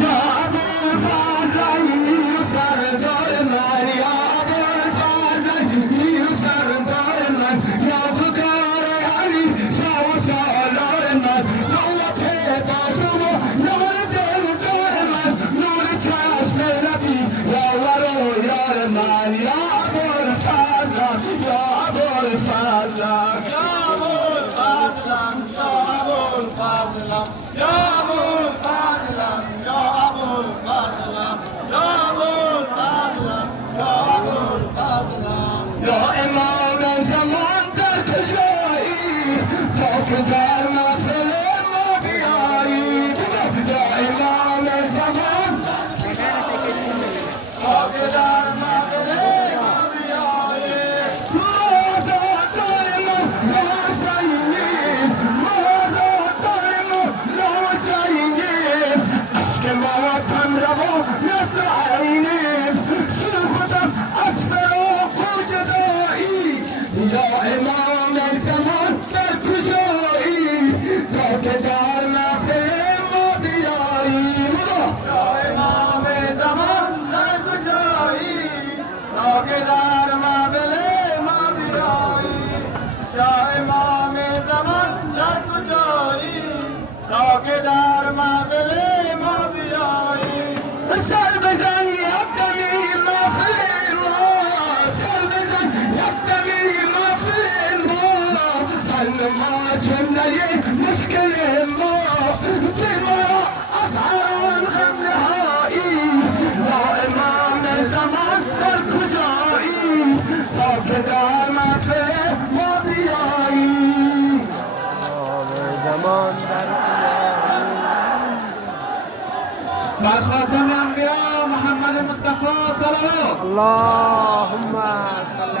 یا ابوالفضل نیو سردار من، یا ابوالفضل نیو سردار من، یا بکار علی شاه و سالار من، تو پیداشو و یار دلدار من، نور چشم نبی یاور و یار من، یا ابوالفضل یا ابوالفضل یا امام زمان در کجایی تا که در محفل ما بیایی یا امام زمان تا که در محفل ما بیایی مازاد داریم یا حسینی مازاد داریم یا حسینی عشق ما تن روا نسل عینیم سوختم از فراق و جدایی یا امام زمان در کجایی تا که در محفل ما بیایی یا امام زمان در کجایی تا که در محفل ما بیایی یا امام زمان در کجایی تا که در محفل ما بیایی سر بزن یک دمی محفل ما سر بزن یک دمی محفل ما حل ما جمله مشکل ما به ما از هر غم نهایی یا امام زمان در کجایی تا که در محفل ما بیایی زمان در بر خاتم انبیا محمد مصطفی صلی الله اللهم صل